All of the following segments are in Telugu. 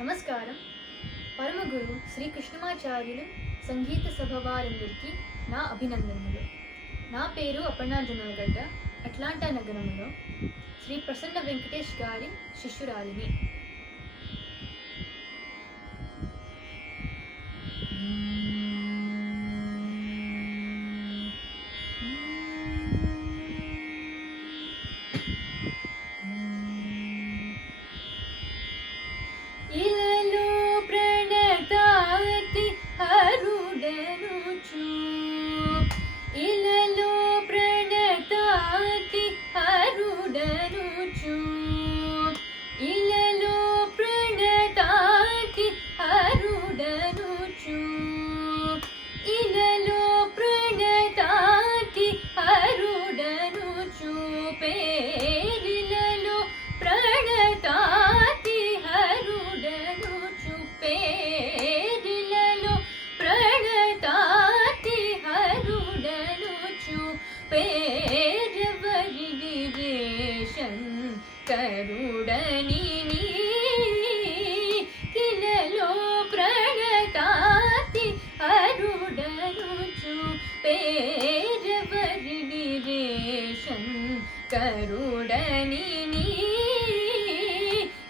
నమస్కారం. పరమగురు శ్రీ కృష్ణమాచార్యులు సంగీత సభ వారందరికీ నా అభినందనలు. నా పేరు అపర్ణ జొన్నలగడ్డ. అట్లాంటా నగరంలో శ్రీ ప్రసన్న వెంకటేష్ గారి శిష్యురాలిని. కరుడని కిలలో ప్రణతాతి అరుడనుచు పేరవరిడి రేషన్ కరుడని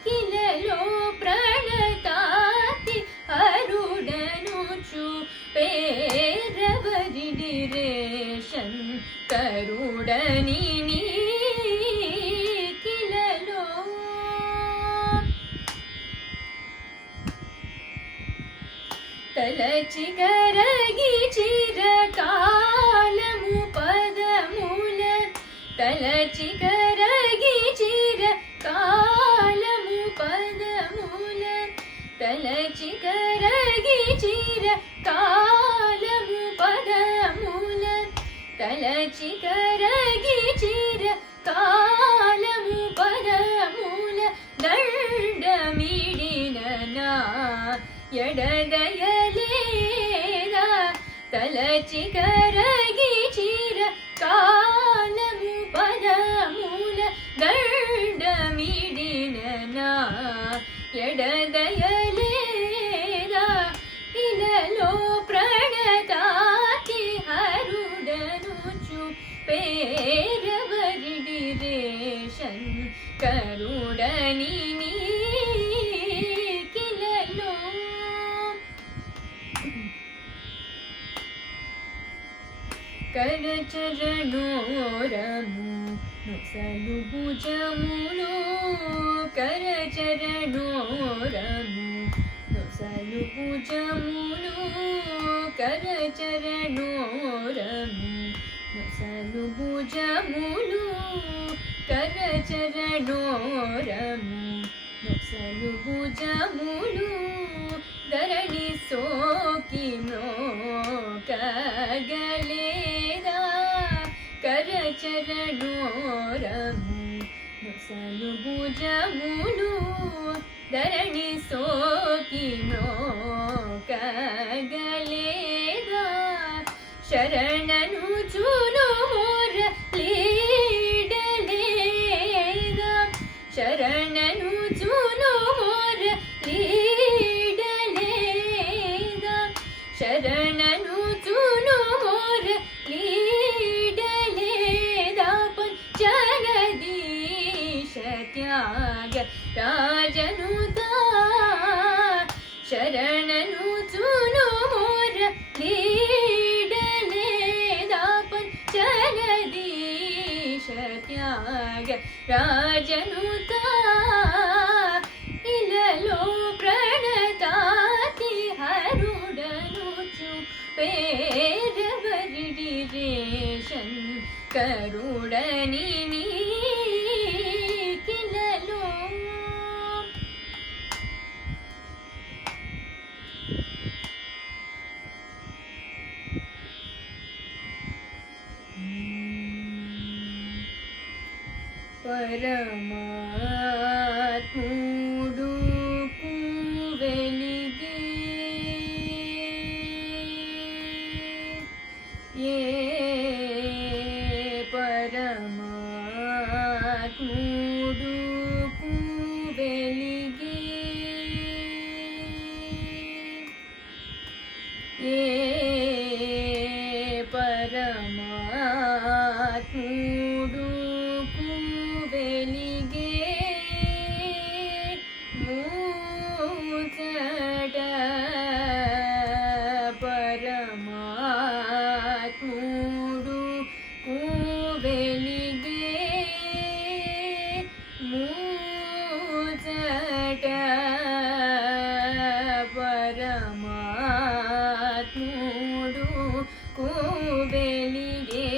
కిలలో ప్రణతాతి అరుడనుచు పేరవరిడి రేషన్ కరుడని తలచి కరగి చిరకాలము పదముల తలచి కరగి చిరకాలము పదముల తలచి కరగి చిరకాలము పదముల తలచి కరగి చిరకాలము పదముల దండమిడిన నా ఎడదయలేదా తలచి కరగి చిరకాలము పదముల దండమిడిన నా ఎడదయలేదా ఇలలో ప్రణతాతి హరుడనుచు పేరవరిడి రేషన్ కరుడని కరచరణోరము నొసలు భుజములు కరచరణోరము నొసలు భుజములు కరచరణోరము నొసలు భుజములు కరచరణోరము నొసలు భుజములు ధరణి సోకి మ్రోకగలేదా కరచరణోరము నొసలు భుజములు ధరణి సోకి మ్రోకగలేదా శరణను చూను మోర లీడలేదా శరణను చూను మోర శరణను చూను మోర లీడలేదా జగదీశ త్యాగ రాజనుతా శరణను చూను మోర లీడలేదా జగదీశ త్యాగ రాజనుతా ఇలలో ప్రణతాతి హరుడనుచు పేరవరిడి రేషన్ కరుడని కిలలో పరమాత్ముడు వెలిగే ఏ పరమాత్ముడు వెలిగే మూచట పరమాత్ముడు వెలిగే మూచట పరమాత్ముడు వెలిగే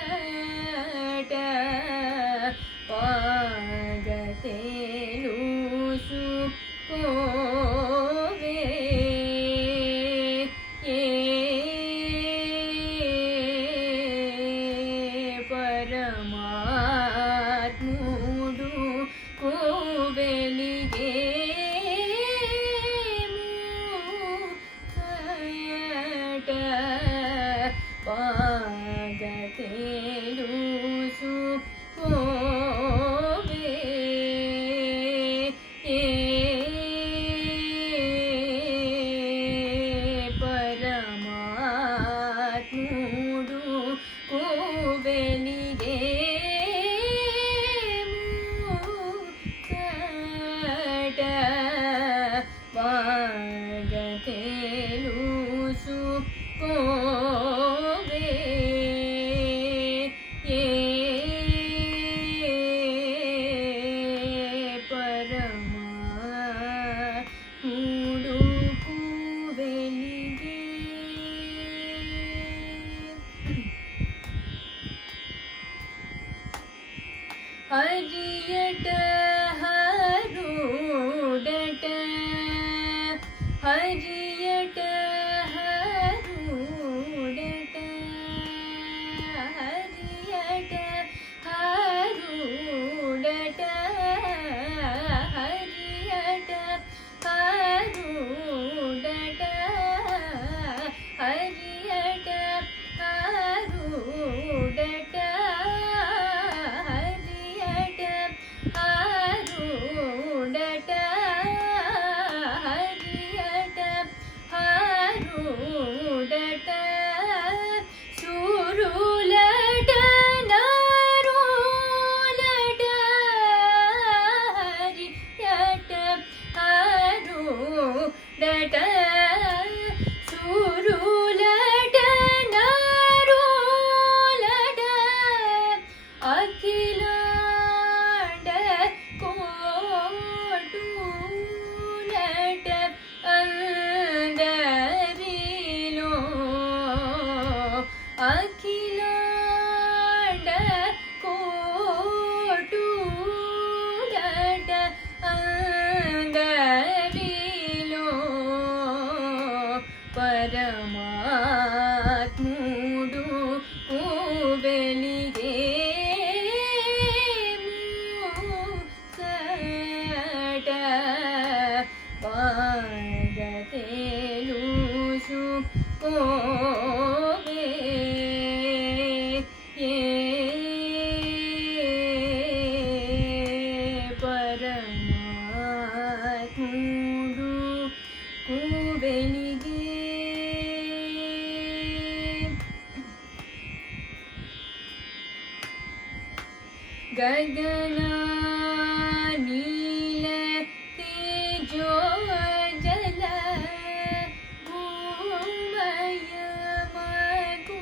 మూచట పాగతేలుసు పోవే పరమాత్ముడు వెలిగే మూచట పాగతేలుసు పోవే పరమాత్ముడు వెలిగే మూచట పాగతేలుసు పోవే పరమాత్ముడు వెలిగే హరియట హరుడట హరియట హరుడట హరియట హరుడట హరియట హరుడట హరియట హరుడట హరియట హరుడట హరియట హరుడట సురులట నరులట హరియట హరుడట సురులట నరులట అఖిలాండ కోటులట అందరిలో అఖిలాండ కోటులట అందరిలో పరమాత్ముడు వెలిగే మూచట పాగతేలుసు పోవే పరమాత్ముడు వెలిగే గగన నీల తేజో జల భూమయమగు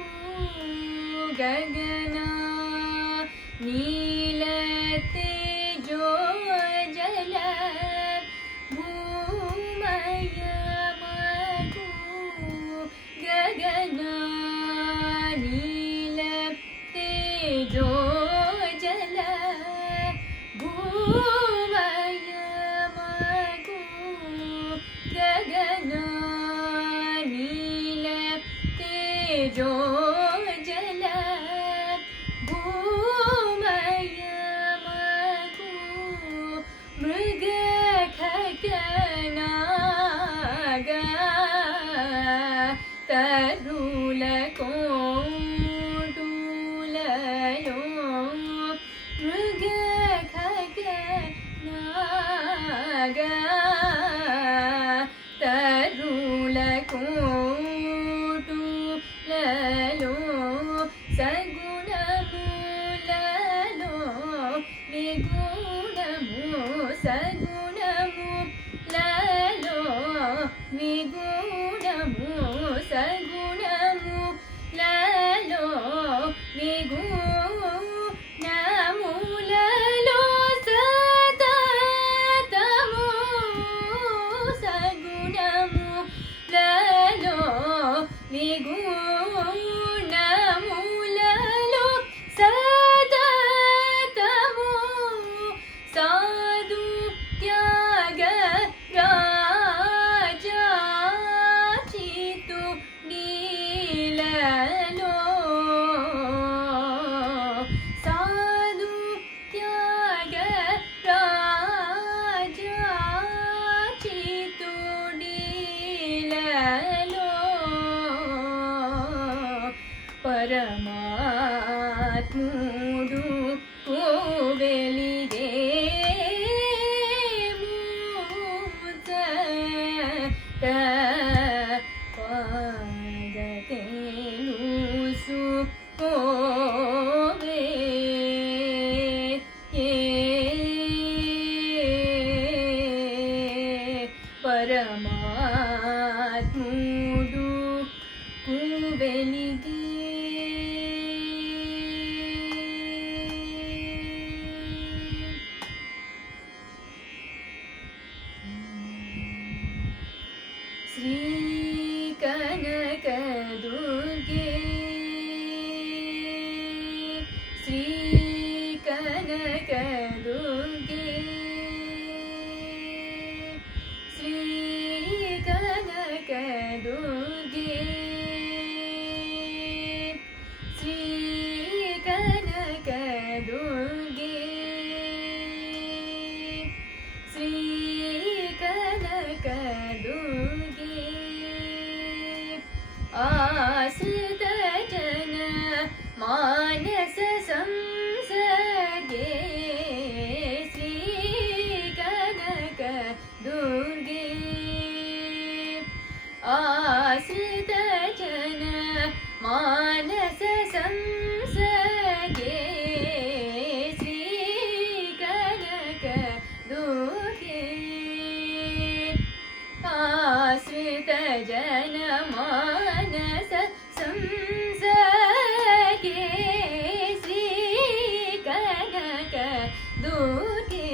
గగన నీల తేజో జల భూమయమగు గగన నీల తేజో జల భూమయమగు గగన నీల తేజో జల భూమయమగు మృగ ఖగనాగ తరుల కోటులలో మృగ ఖగనాగ తరుల కోటులలో సగుణములలో విగుణము సగుణము లలో విగుణము సగుణము లలో విగుణములలో సతతము సగుణము లలో విగుణములలో సతతము సాధు త్యాగ రాజాచితు నీలలో సాధు త్యాగ రాజాచితు నీలలో పరమాత్ముడు వెలిగే పాదతేలుసు కోవే పరమాత్ముడు వెలిగే శ్రీ కనక దుర్గే శ్రీ కనక దుర్గే శ్రీ కనక దుర్గే శ్రీ కనక దుర్గే శ్రీ కనక దుర్గే ఆశ్రిత జన మానస సంసగే శ్రీ కనక దుర్గే ఆశ్రిత జన మానస సంసగే శ్రీ కనక దుర్గే ఆశ్రిత జన మానస సంసగే శ్రీ కనక దుర్గే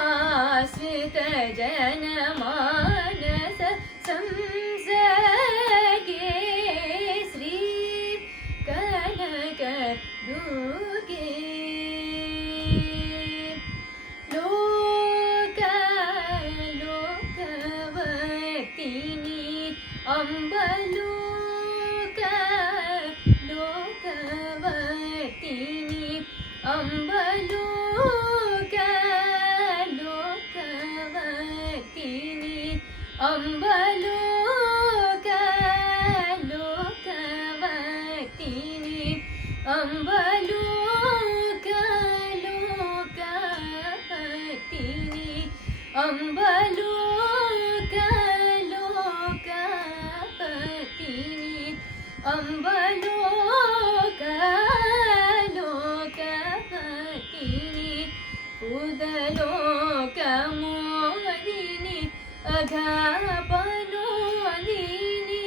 ఆశ్రిత జన మానస సంసగే శ్రీ కనక దుర్గే లోకవతిని అంబలోక లోకవతిని అంబలోక లోకవతిని అంబలోక లోకవతిని అంబలోక లోకవతిని అంబలోక లోకవతిని అంబలోక లోకవతిని ఉదలోకమోదిని అఘాపనోదిని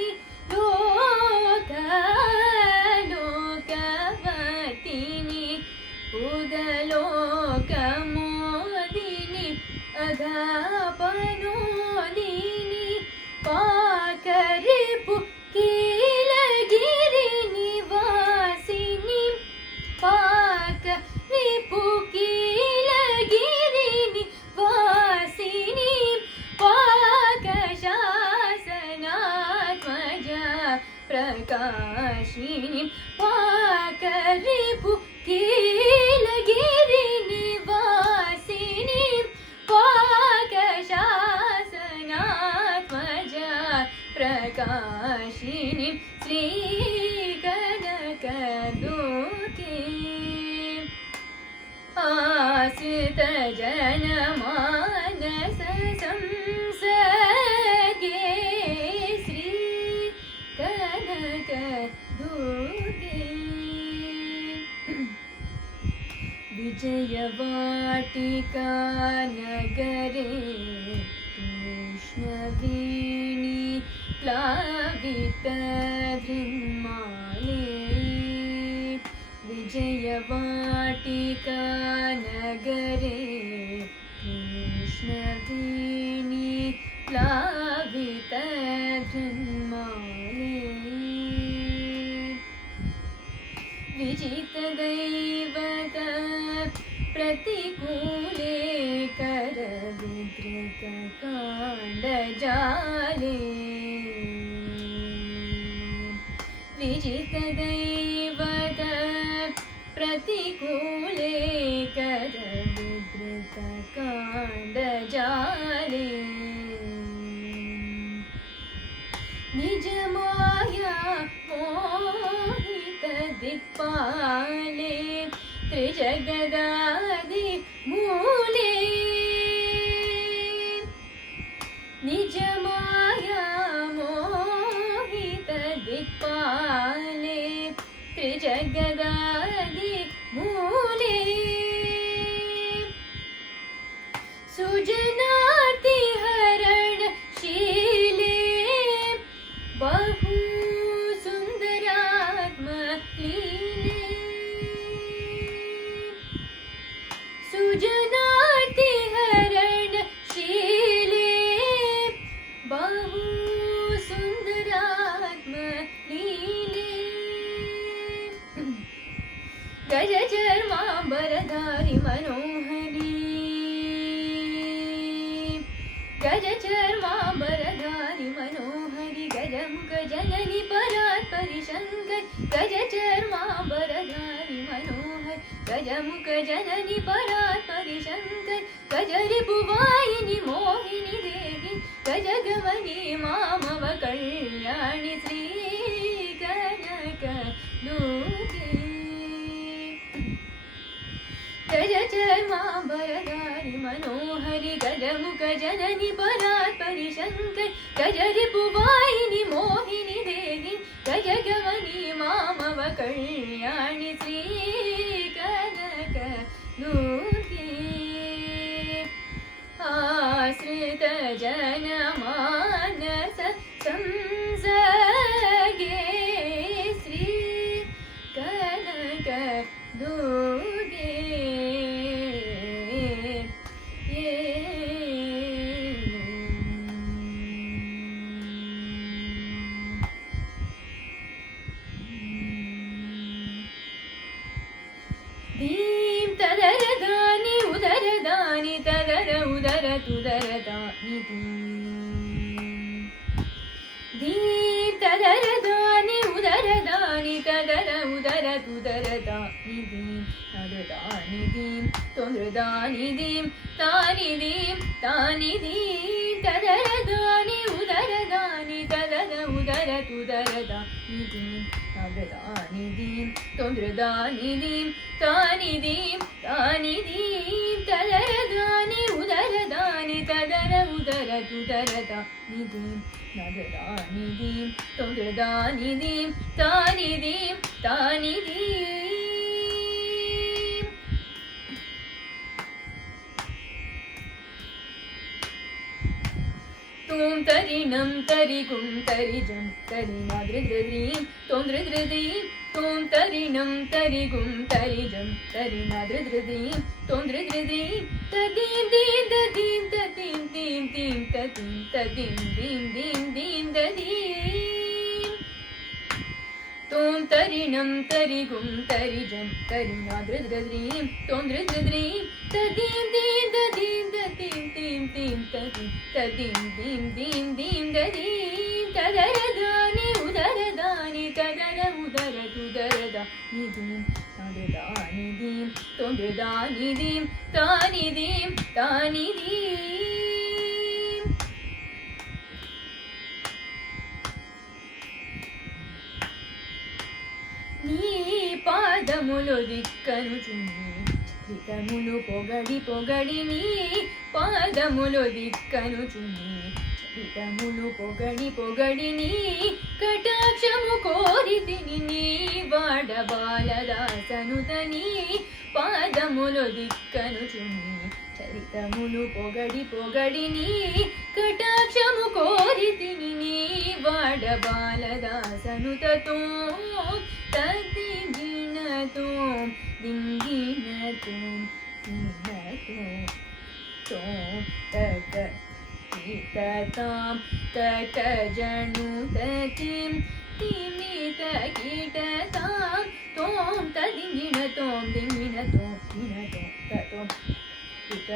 లోక లోకవతిని ఉదలోకమోదిని అఘాపనోదిని పాకరిపు కీలగిరి నివాసిని పాకరిపు కీలగిరి నివాసిని పాకశాసనాత్మజ ప్రకాశిని పాకరిపు కీలగిరి నివాసిని పాకశాసనాత్మజ ప్రకాశిని శ్రీ కనక దుర్గే ఆశ్రిత జన మానస సంసగే శ్రీ కనక దుర్గే विजयवाटिका नगरे कृष्णवेणी प्लावितधृन्माले विजयवाटिका नगरे कृष्णवेणी प्लावितधृन्माले विजितदैवत प्रतिकूले करविधृतकाण्डजाले विजितदैवत प्रतिकूले करविधृतकाण्डजाले निजमाया दिक्पाले त्रिजगदादि मूले निजमाया मोहित दिक्पाले त्रिजगदादि मूले सुजनाति हरण शीले बहु सुंदरात्म लीले सुजनाति हरण शीले बहु सुंदरात्म लीले गज चर्मांबरधारी मनोहरी गज चर्मांबरधारी मनोहरी गजमुख जननी परात्परि शंकर गज चर्मांबरधारी मनोहर गजमुख जननी परात्परि शंकर गजरिपुवाहिनी मोहिनी देहि गजगमनी मामव कल्याणि श्री कनक दुर्गे गज चर्मांबरधारी मनोहरि गजमुख जननी परात्परि शंकर गजरिपुवाहिनी मोहिनी देहि गजगमनी मामव कल्याणि श्री कनक दुर्गे आश्रित जनमानस संसगे श्री कनक दुर्गे दीं तदरदानि उदरदानि तदर उदर तुदरदानि दीं तदरदानि उदरदानि तदर उदर तुदरदानि तदरदानि दीं तोंद्रदानि दीं तानि दीं तानि दीं तदरदानि उदरदानि तदर उदर तुदरदानि दीं तदरदानि दीं तोंद्रदानि दीं तानि दीं तानि दीं तदरदानि उदरदानि तदर उदर तुदरदानि दीं तदरदानि दीं तोंद्रदानि दीं तानि दीं तानि दीं तों तरिणं तरिगुं तरिजं तरिनादृद्रीं तोंद्रद्रीं तों तरिणं तरिगुं तरिजं तरिनादृद्रीं तोंद्रद्रीं तदीं दीं ददीं तदीं दीं दीं तदीं तदीं दीं दीं दीं ददीं तों तरिणं तरिगुं तरिजं तरिनादृद्रीं तोंद्रद्रीं तदीं दीं ददीं ददीं दीं दीं तदीं तदीं दीं दीं दीं ददीं तदरदानि उदरदानि तदर उदर तुदरदानि दीं तदरदानि दीं तोंद्रदानि दीं तानि दीं तानि दीं నీ పాదములు దిక్కనుచుని చరితములు పొగడి పొగడి నీ పాదములు దిక్కనుచుని చరితములు పొగడి పొగడి నీ కటాక్షము కోరితిని నీ వాడబాలదాసనుతని పాదములు దిక్కనుచుని చరితములు పొగడి పొగడి నీ కటాక్షము కోరితిని నీ వాడబాలదాసనుతతో తదిగినతో దింగినతో దినతో తక తాం తక జనుతతిం తిమిత కీటతాం తోం తదింగినతోం దింగినతోం దినతోం తతోం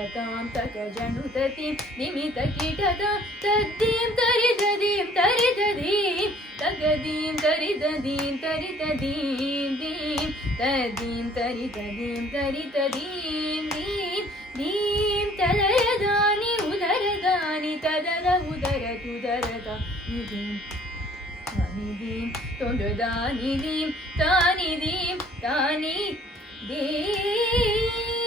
తాం తక జనుతతిం నిమిత కీటతాం తద్దీం తరితదీం తరితదీం తగదీం తరితదీం తరితదీం దీం తద్దీం తరితదీం తరితదీం దీం దీం తదరదాని ఉదరదాని తదర ఉదరతుదరద నిదీం నిదీం తొందరదాని దీం తాని దీం తాని దీం